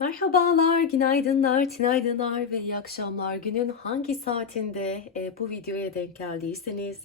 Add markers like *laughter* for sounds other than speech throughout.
Merhabalar, günaydınlar, tinaydınlar ve iyi akşamlar. Günün hangi saatinde e, bu videoya denk geldiyseniz,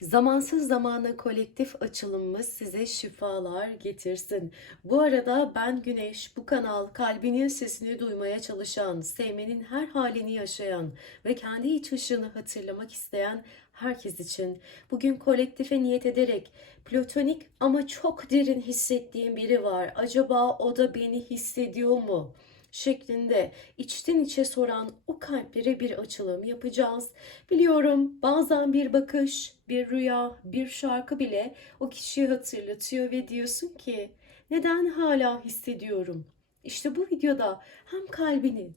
zamansız zamana kolektif açılımımız size şifalar getirsin. Bu arada ben Güneş, bu kanal kalbinin sesini duymaya çalışan, sevmenin her halini yaşayan ve kendi iç ışığını hatırlamak isteyen herkes için bugün kolektife niyet ederek platonik ama çok derin hissettiğim biri var. Acaba o da beni hissediyor mu? şeklinde içten içe soran o kalplere bir açılım yapacağız. Biliyorum bazen bir bakış, bir rüya, bir şarkı bile o kişiyi hatırlatıyor ve diyorsun ki neden hala hissediyorum? İşte bu videoda hem kalbinin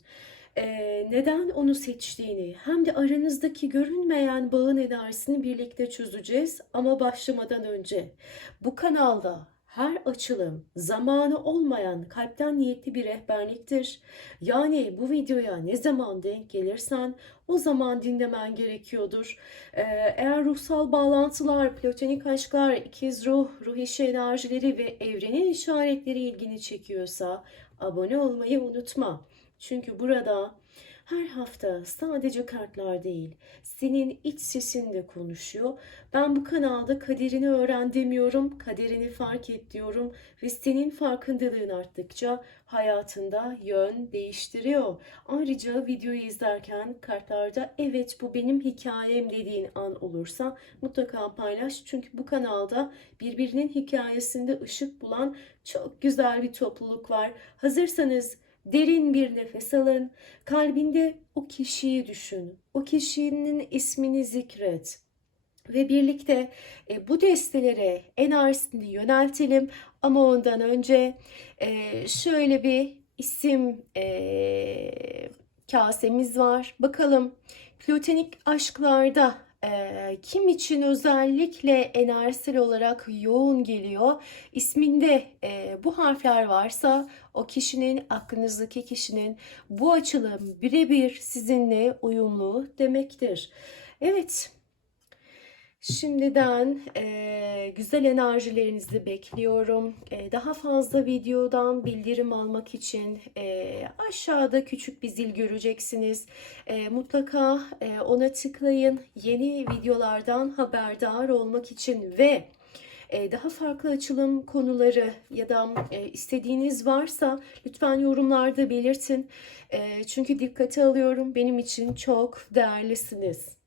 eee, neden onu seçtiğini hem de aranızdaki görünmeyen bağın enerjisini birlikte çözeceğiz. Ama başlamadan önce bu kanalda her açılım zamanı olmayan kalpten niyetli bir rehberliktir. Yani bu videoya ne zaman denk gelirsen o zaman dinlemen gerekiyordur. Ee, eğer ruhsal bağlantılar, platonik aşklar, ikiz ruh, ruh işi enerjileri ve evrenin işaretleri ilgini çekiyorsa abone olmayı unutma. Çünkü burada her hafta sadece kartlar değil, senin iç sesin de konuşuyor. Ben bu kanalda kaderini öğren demiyorum, kaderini fark et diyorum ve senin farkındalığın arttıkça hayatında yön değiştiriyor. Ayrıca videoyu izlerken kartlarda evet bu benim hikayem dediğin an olursa mutlaka paylaş. Çünkü bu kanalda birbirinin hikayesinde ışık bulan çok güzel bir topluluk var. Hazırsanız Derin bir nefes alın. Kalbinde o kişiyi düşün. O kişinin ismini zikret. Ve birlikte e, bu destelere enerjisini yöneltelim. Ama ondan önce e, şöyle bir isim e, kasemiz var. Bakalım platonik aşklarda kim için özellikle enerjisel olarak yoğun geliyor? İsminde bu harfler varsa o kişinin, aklınızdaki kişinin bu açılım birebir sizinle uyumlu demektir. Evet. Şimdiden e, güzel enerjilerinizi bekliyorum. E, daha fazla videodan bildirim almak için e, aşağıda küçük bir zil göreceksiniz. E, mutlaka e, ona tıklayın. Yeni videolardan haberdar olmak için ve e, daha farklı açılım konuları ya da e, istediğiniz varsa lütfen yorumlarda belirtin. E, çünkü dikkate alıyorum. Benim için çok değerlisiniz.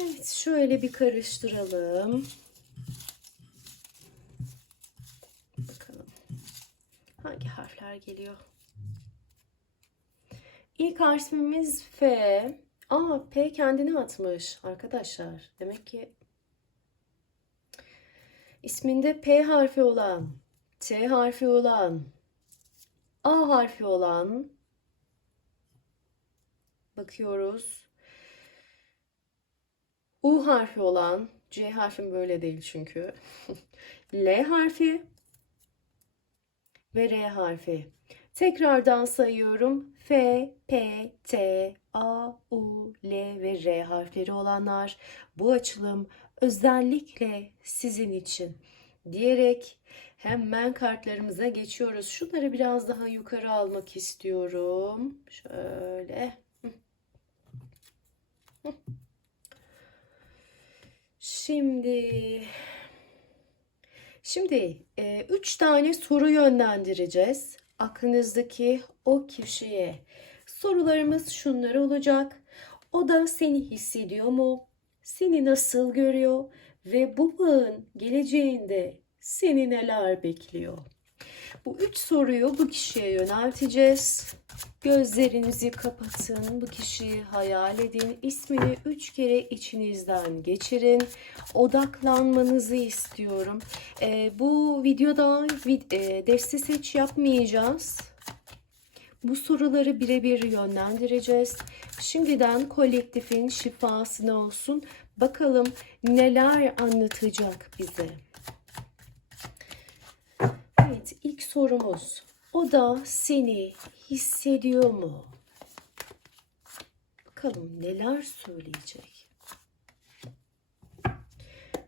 Evet, şöyle bir karıştıralım. Bakalım hangi harfler geliyor. İlk harfimiz F. Aa, P kendini atmış arkadaşlar. Demek ki isminde P harfi olan, T harfi olan, A harfi olan bakıyoruz. U harfi olan, C harfim böyle değil çünkü. *laughs* L harfi ve R harfi. Tekrardan sayıyorum. F, P, T, A, U, L ve R harfleri olanlar bu açılım özellikle sizin için diyerek hemen kartlarımıza geçiyoruz. Şunları biraz daha yukarı almak istiyorum. Şöyle. Şimdi şimdi e, üç tane soru yönlendireceğiz aklınızdaki o kişiye. Sorularımız şunlar olacak. O da seni hissediyor mu? Seni nasıl görüyor? Ve bu bağın geleceğinde seni neler bekliyor? Bu üç soruyu bu kişiye yönelteceğiz. Gözlerinizi kapatın, bu kişiyi hayal edin, ismini üç kere içinizden geçirin. Odaklanmanızı istiyorum. Ee, bu videoda vid e, deste seç yapmayacağız. Bu soruları birebir yönlendireceğiz. Şimdiden kolektifin şifasına olsun. Bakalım neler anlatacak bize. ilk sorumuz. O da seni hissediyor mu? Bakalım neler söyleyecek.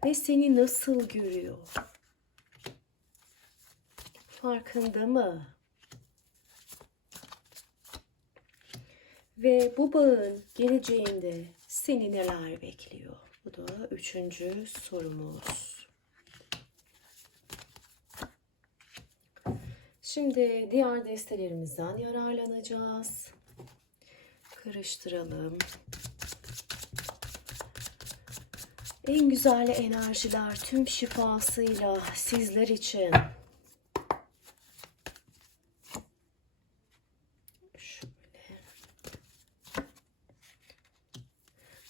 Ve seni nasıl görüyor? Farkında mı? Ve bu bağın geleceğinde seni neler bekliyor? Bu da üçüncü sorumuz. Şimdi diğer destelerimizden yararlanacağız. Karıştıralım. En güzel enerjiler tüm şifasıyla sizler için. Şöyle.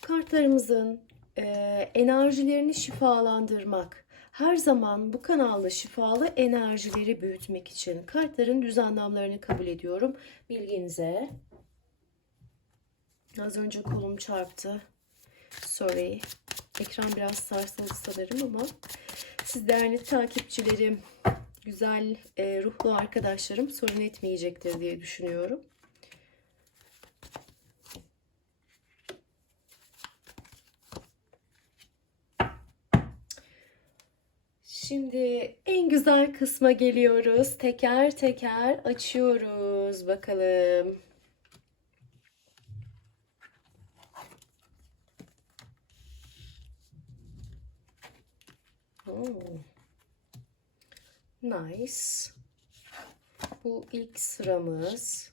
Kartlarımızın e, enerjilerini şifalandırmak, her zaman bu kanalda şifalı enerjileri büyütmek için kartların düz kabul ediyorum. Bilginize. Az önce kolum çarptı. Sorry. Ekran biraz sarsıldı sanırım ama siz değerli takipçilerim, güzel e, ruhlu arkadaşlarım sorun etmeyecektir diye düşünüyorum. Şimdi en güzel kısma geliyoruz. Teker teker açıyoruz. Bakalım. Oh. Nice. Bu ilk sıramız.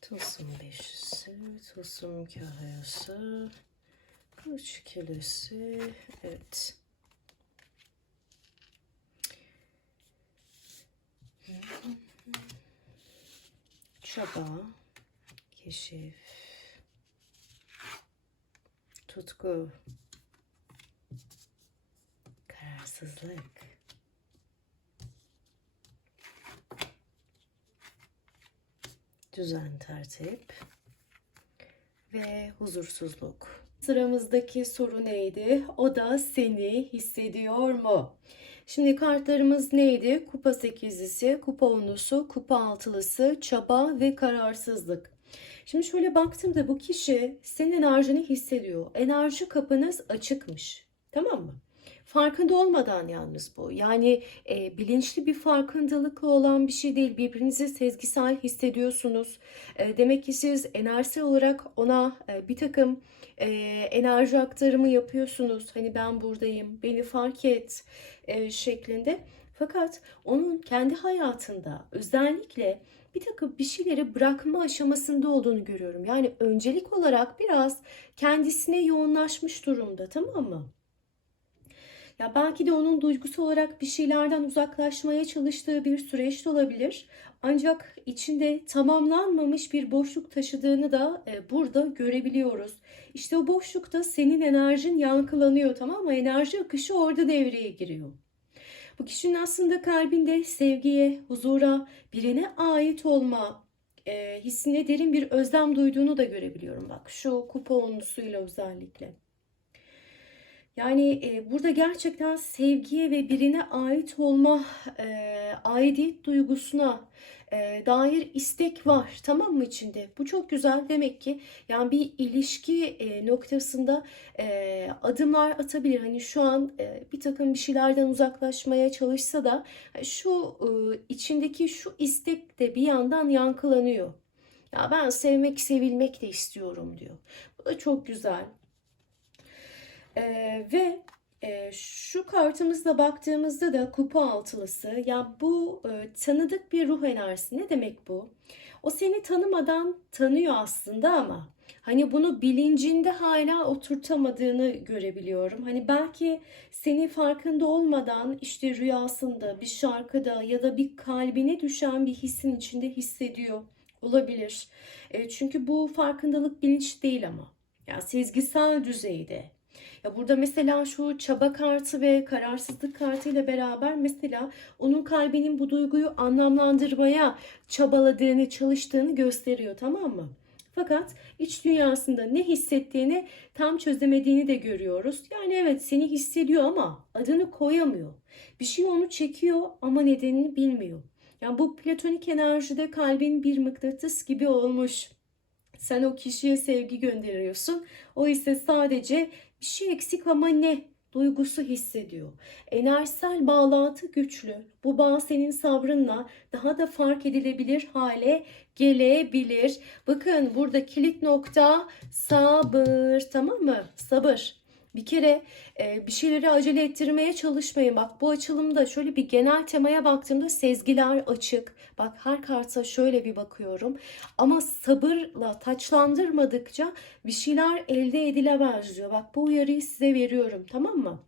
Tılsım beşlisi, tılsım kahayası, kılıç ikilisi, evet. Çaba, keşif, tutku, kararsızlık, düzen tertip ve huzursuzluk. Sıramızdaki soru neydi? O da seni hissediyor mu? Şimdi kartlarımız neydi? Kupa sekizlisi, kupa onlusu, kupa altılısı, çaba ve kararsızlık. Şimdi şöyle baktığımda bu kişi senin enerjini hissediyor. Enerji kapınız açıkmış. Tamam mı? Farkında olmadan yalnız bu. Yani e, bilinçli bir farkındalıkla olan bir şey değil. Birbirinizi sezgisel hissediyorsunuz. E, demek ki siz enerjisel olarak ona e, bir takım e, enerji aktarımı yapıyorsunuz. Hani ben buradayım, beni fark et e, şeklinde. Fakat onun kendi hayatında özellikle bir takım bir şeyleri bırakma aşamasında olduğunu görüyorum. Yani öncelik olarak biraz kendisine yoğunlaşmış durumda tamam mı? Ya belki de onun duygusu olarak bir şeylerden uzaklaşmaya çalıştığı bir süreç de olabilir. Ancak içinde tamamlanmamış bir boşluk taşıdığını da e, burada görebiliyoruz. İşte o boşlukta senin enerjin yankılanıyor tamam mı? Enerji akışı orada devreye giriyor. Bu kişinin aslında kalbinde sevgiye, huzura, birine ait olma e, hissine derin bir özlem duyduğunu da görebiliyorum. Bak şu kupa onlusuyla özellikle. Yani e, burada gerçekten sevgiye ve birine ait olma, e, aidiyet duygusuna e, dair istek var tamam mı içinde? Bu çok güzel demek ki yani bir ilişki e, noktasında e, adımlar atabilir. Hani şu an e, bir takım bir şeylerden uzaklaşmaya çalışsa da e, şu e, içindeki şu istek de bir yandan yankılanıyor. Ya ben sevmek, sevilmek de istiyorum diyor. Bu da çok güzel. Ee, ve e, şu kartımızda baktığımızda da kupa altılısı. Ya bu e, tanıdık bir ruh enerjisi. Ne demek bu? O seni tanımadan tanıyor aslında ama hani bunu bilincinde hala oturtamadığını görebiliyorum. Hani belki seni farkında olmadan işte rüyasında, bir şarkıda ya da bir kalbine düşen bir hissin içinde hissediyor olabilir. E, çünkü bu farkındalık bilinç değil ama. Yani sezgisel düzeyde ya burada mesela şu çaba kartı ve kararsızlık kartı ile beraber mesela onun kalbinin bu duyguyu anlamlandırmaya çabaladığını, çalıştığını gösteriyor tamam mı? Fakat iç dünyasında ne hissettiğini tam çözemediğini de görüyoruz. Yani evet seni hissediyor ama adını koyamıyor. Bir şey onu çekiyor ama nedenini bilmiyor. Yani bu platonik enerjide kalbin bir mıknatıs gibi olmuş. Sen o kişiye sevgi gönderiyorsun. O ise sadece bir şey eksik ama ne duygusu hissediyor. Enerjisel bağlantı güçlü. Bu bağ senin sabrınla daha da fark edilebilir hale gelebilir. Bakın burada kilit nokta sabır. Tamam mı? Sabır. Bir kere e, bir şeyleri acele ettirmeye çalışmayın. Bak bu açılımda şöyle bir genel temaya baktığımda sezgiler açık. Bak her karta şöyle bir bakıyorum. Ama sabırla taçlandırmadıkça bir şeyler elde edilemez diyor. Bak bu uyarıyı size veriyorum tamam mı?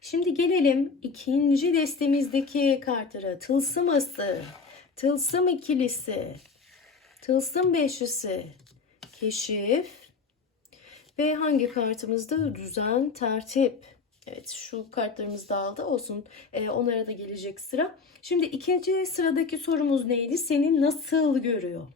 Şimdi gelelim ikinci destemizdeki kartlara. Tılsım ası, tılsım ikilisi, tılsım beşlisi, keşif ve hangi kartımızda düzen, tertip. Evet şu kartlarımız dağıldı olsun. Ee, onlara da gelecek sıra. Şimdi ikinci sıradaki sorumuz neydi? Seni nasıl görüyor?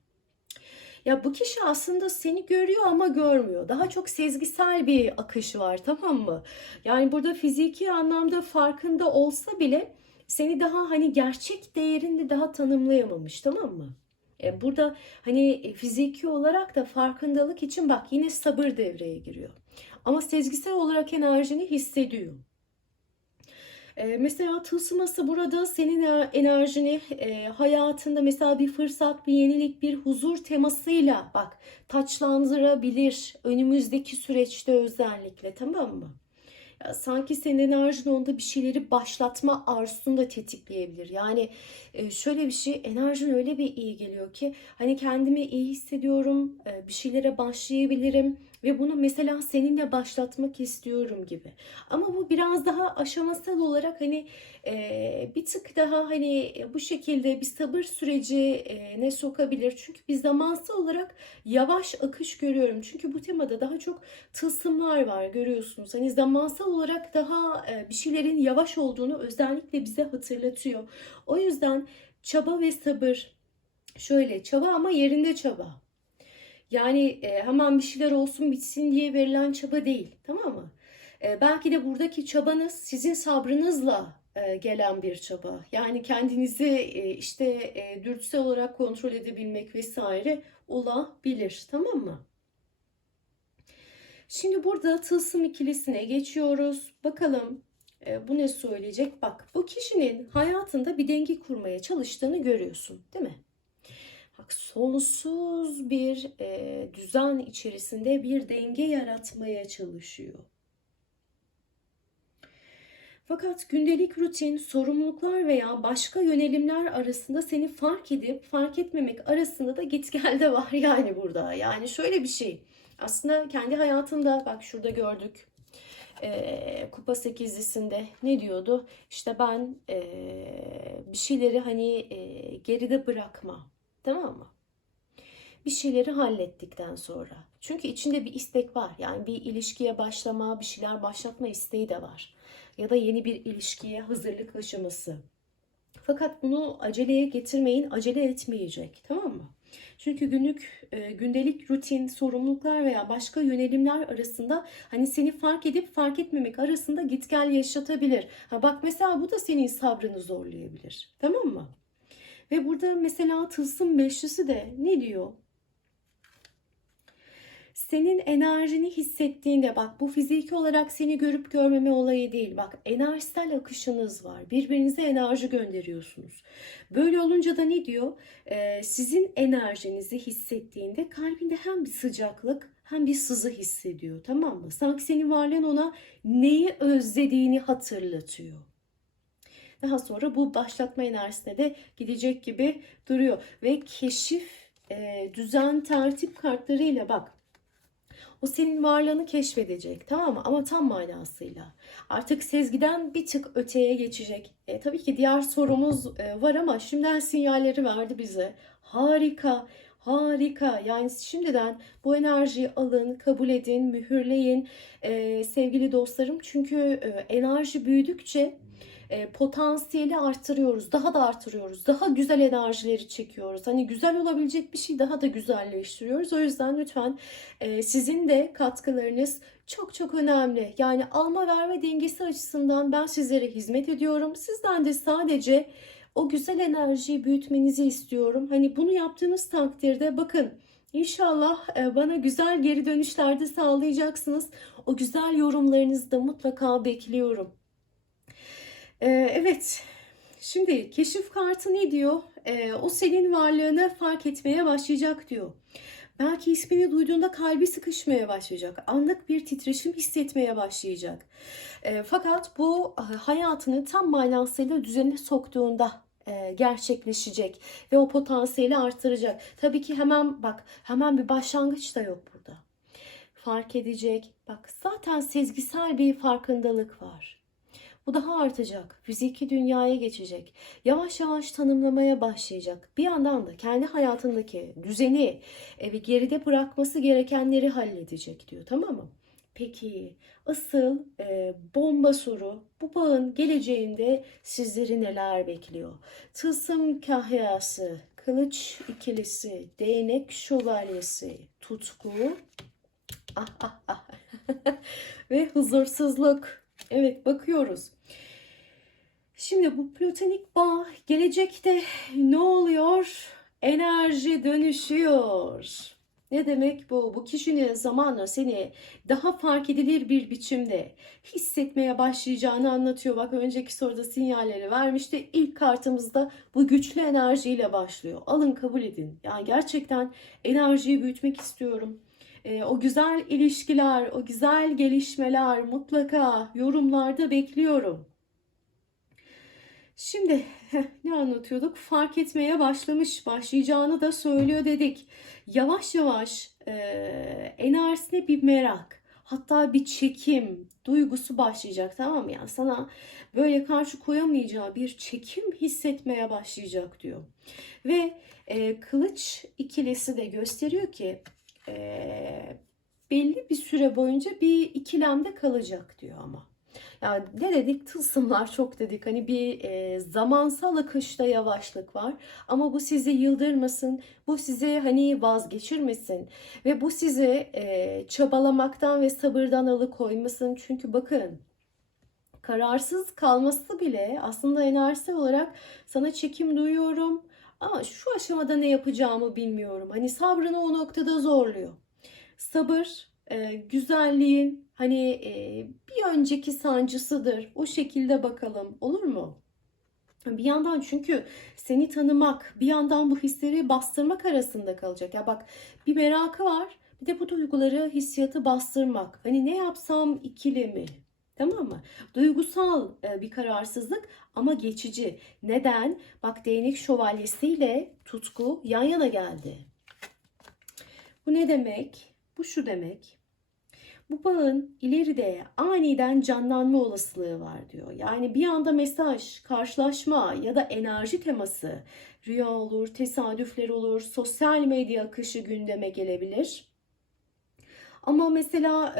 Ya bu kişi aslında seni görüyor ama görmüyor. Daha çok sezgisel bir akış var tamam mı? Yani burada fiziki anlamda farkında olsa bile seni daha hani gerçek değerini daha tanımlayamamış tamam mı? E, Burada hani fiziki olarak da farkındalık için bak yine sabır devreye giriyor. Ama sezgisel olarak enerjini hissediyor. E, mesela tılsıması burada senin e- enerjini e, hayatında mesela bir fırsat, bir yenilik, bir huzur temasıyla bak taçlandırabilir önümüzdeki süreçte özellikle tamam mı? Ya sanki senin enerjin onda bir şeyleri başlatma arzusunu da tetikleyebilir. Yani e, şöyle bir şey enerjin öyle bir iyi geliyor ki hani kendimi iyi hissediyorum, e, bir şeylere başlayabilirim ve bunu mesela seninle başlatmak istiyorum gibi. Ama bu biraz daha aşamasal olarak hani e, bir tık daha hani bu şekilde bir sabır süreci ne sokabilir. Çünkü bir zamansal olarak yavaş akış görüyorum. Çünkü bu temada daha çok tılsımlar var görüyorsunuz. Hani zamansal olarak daha bir şeylerin yavaş olduğunu özellikle bize hatırlatıyor. O yüzden çaba ve sabır şöyle çaba ama yerinde çaba. Yani e, hemen bir şeyler olsun bitsin diye verilen çaba değil. Tamam mı? E, belki de buradaki çabanız sizin sabrınızla e, gelen bir çaba. Yani kendinizi e, işte e, dürtüsel olarak kontrol edebilmek vesaire olabilir. Tamam mı? Şimdi burada tılsım ikilisine geçiyoruz. Bakalım e, bu ne söyleyecek? Bak bu kişinin hayatında bir denge kurmaya çalıştığını görüyorsun, değil mi? Sonsuz bir e, düzen içerisinde bir denge yaratmaya çalışıyor. Fakat gündelik rutin, sorumluluklar veya başka yönelimler arasında seni fark edip fark etmemek arasında da git gel de var *laughs* yani burada. Yani şöyle bir şey. Aslında kendi hayatında bak şurada gördük. Ee, Kupa sekizlisinde ne diyordu? İşte ben ee, bir şeyleri hani ee, geride bırakma. Tamam mı? Bir şeyleri hallettikten sonra. Çünkü içinde bir istek var. Yani bir ilişkiye başlama, bir şeyler başlatma isteği de var. Ya da yeni bir ilişkiye hazırlık aşaması. Fakat bunu aceleye getirmeyin, acele etmeyecek. Tamam mı? Çünkü günlük, e, gündelik rutin, sorumluluklar veya başka yönelimler arasında hani seni fark edip fark etmemek arasında git gel yaşatabilir. Ha bak mesela bu da senin sabrını zorlayabilir. Tamam mı? Ve burada mesela tılsım beşlisi de ne diyor? Senin enerjini hissettiğinde bak bu fiziki olarak seni görüp görmeme olayı değil. Bak enerjisel akışınız var. Birbirinize enerji gönderiyorsunuz. Böyle olunca da ne diyor? Ee, sizin enerjinizi hissettiğinde kalbinde hem bir sıcaklık hem bir sızı hissediyor. Tamam mı? Sanki senin varlığın ona neyi özlediğini hatırlatıyor. Daha sonra bu başlatma enerjisine de gidecek gibi duruyor. Ve keşif, e, düzen, tertip kartlarıyla bak. O senin varlığını keşfedecek tamam mı? Ama tam manasıyla. Artık sezgiden bir tık öteye geçecek. E, tabii ki diğer sorumuz e, var ama şimdiden sinyalleri verdi bize. Harika. Harika. Yani şimdiden bu enerjiyi alın, kabul edin, mühürleyin e, sevgili dostlarım. Çünkü e, enerji büyüdükçe e, potansiyeli artırıyoruz. Daha da artırıyoruz. Daha güzel enerjileri çekiyoruz. Hani güzel olabilecek bir şey daha da güzelleştiriyoruz. O yüzden lütfen e, sizin de katkılarınız çok çok önemli. Yani alma verme dengesi açısından ben sizlere hizmet ediyorum. Sizden de sadece o güzel enerjiyi büyütmenizi istiyorum. Hani bunu yaptığınız takdirde bakın İnşallah e, bana güzel geri dönüşler de sağlayacaksınız. O güzel yorumlarınızı da mutlaka bekliyorum. E, Evet, şimdi keşif kartı ne diyor? E, O senin varlığını fark etmeye başlayacak diyor. Belki ismini duyduğunda kalbi sıkışmaya başlayacak. Anlık bir titreşim hissetmeye başlayacak. E, Fakat bu e, hayatını tam manasıyla düzene soktuğunda e, gerçekleşecek ve o potansiyeli artıracak. Tabii ki hemen bak hemen bir başlangıç da yok burada. Fark edecek. Bak zaten sezgisel bir farkındalık var. Bu daha artacak. Fiziki dünyaya geçecek. Yavaş yavaş tanımlamaya başlayacak. Bir yandan da kendi hayatındaki düzeni ve geride bırakması gerekenleri halledecek diyor. Tamam mı? Peki asıl e, bomba soru bu bağın geleceğinde sizleri neler bekliyor? Tılsım kahyası, kılıç ikilisi, değnek şövalyesi, tutku ah, ah, ah. ve huzursuzluk. Evet bakıyoruz. Şimdi bu platonik bağ gelecekte ne oluyor? Enerji dönüşüyor. Ne demek bu? Bu kişinin zamanla seni daha fark edilir bir biçimde hissetmeye başlayacağını anlatıyor. Bak önceki soruda sinyalleri vermişti. İlk kartımızda bu güçlü enerjiyle başlıyor. Alın kabul edin. Yani gerçekten enerjiyi büyütmek istiyorum. Ee, o güzel ilişkiler, o güzel gelişmeler mutlaka yorumlarda bekliyorum. Şimdi ne anlatıyorduk? Fark etmeye başlamış, başlayacağını da söylüyor dedik. Yavaş yavaş e, enerjisine bir merak, hatta bir çekim duygusu başlayacak tamam mı? Yani sana böyle karşı koyamayacağı bir çekim hissetmeye başlayacak diyor. Ve e, kılıç ikilisi de gösteriyor ki e, belli bir süre boyunca bir ikilemde kalacak diyor ama. Yani ne dedik? Tılsımlar çok dedik. Hani bir e, zamansal akışta yavaşlık var. Ama bu sizi yıldırmasın. Bu sizi hani vazgeçirmesin. Ve bu sizi e, çabalamaktan ve sabırdan alıkoymasın. Çünkü bakın kararsız kalması bile aslında enerjisi olarak sana çekim duyuyorum. Ama şu aşamada ne yapacağımı bilmiyorum. Hani sabrını o noktada zorluyor. Sabır, e, güzelliğin hani e, bir önceki sancısıdır. O şekilde bakalım. Olur mu? Bir yandan çünkü seni tanımak, bir yandan bu hisleri bastırmak arasında kalacak. Ya bak bir merakı var. Bir de bu duyguları, hissiyatı bastırmak. Hani ne yapsam ikili mi? Tamam mı? Duygusal e, bir kararsızlık ama geçici. Neden? Bak değnek şövalyesiyle tutku yan yana geldi. Bu ne demek? Bu şu demek. Bu bağın ileride aniden canlanma olasılığı var diyor. Yani bir anda mesaj, karşılaşma ya da enerji teması, rüya olur, tesadüfler olur, sosyal medya akışı gündeme gelebilir. Ama mesela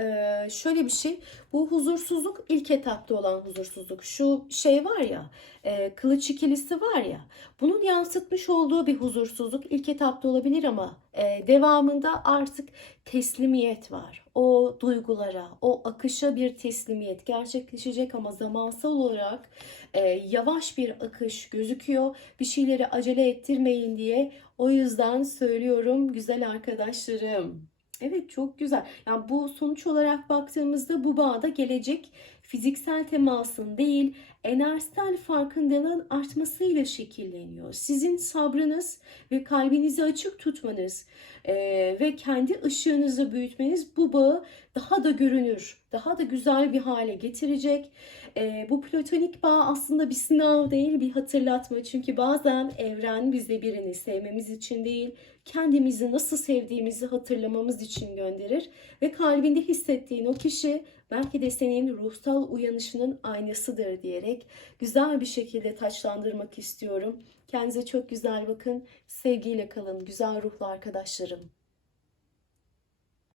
e, şöyle bir şey, bu huzursuzluk ilk etapta olan huzursuzluk. Şu şey var ya, e, kılıç ikilisi var ya, bunun yansıtmış olduğu bir huzursuzluk ilk etapta olabilir ama e, devamında artık teslimiyet var. O duygulara, o akışa bir teslimiyet gerçekleşecek ama zamansal olarak e, yavaş bir akış gözüküyor. Bir şeyleri acele ettirmeyin diye. O yüzden söylüyorum güzel arkadaşlarım. Evet çok güzel. Yani bu sonuç olarak baktığımızda bu bağda gelecek fiziksel temasın değil enerjisel farkındalığın artmasıyla şekilleniyor. Sizin sabrınız ve kalbinizi açık tutmanız e, ve kendi ışığınızı büyütmeniz bu bağı daha da görünür, daha da güzel bir hale getirecek. E, bu platonik bağ aslında bir sınav değil, bir hatırlatma. Çünkü bazen evren bize birini sevmemiz için değil, kendimizi nasıl sevdiğimizi hatırlamamız için gönderir. Ve kalbinde hissettiğin o kişi belki de senin ruhsal uyanışının aynasıdır diyerek güzel bir şekilde taçlandırmak istiyorum. Kendinize çok güzel bakın. Sevgiyle kalın güzel ruhlu arkadaşlarım.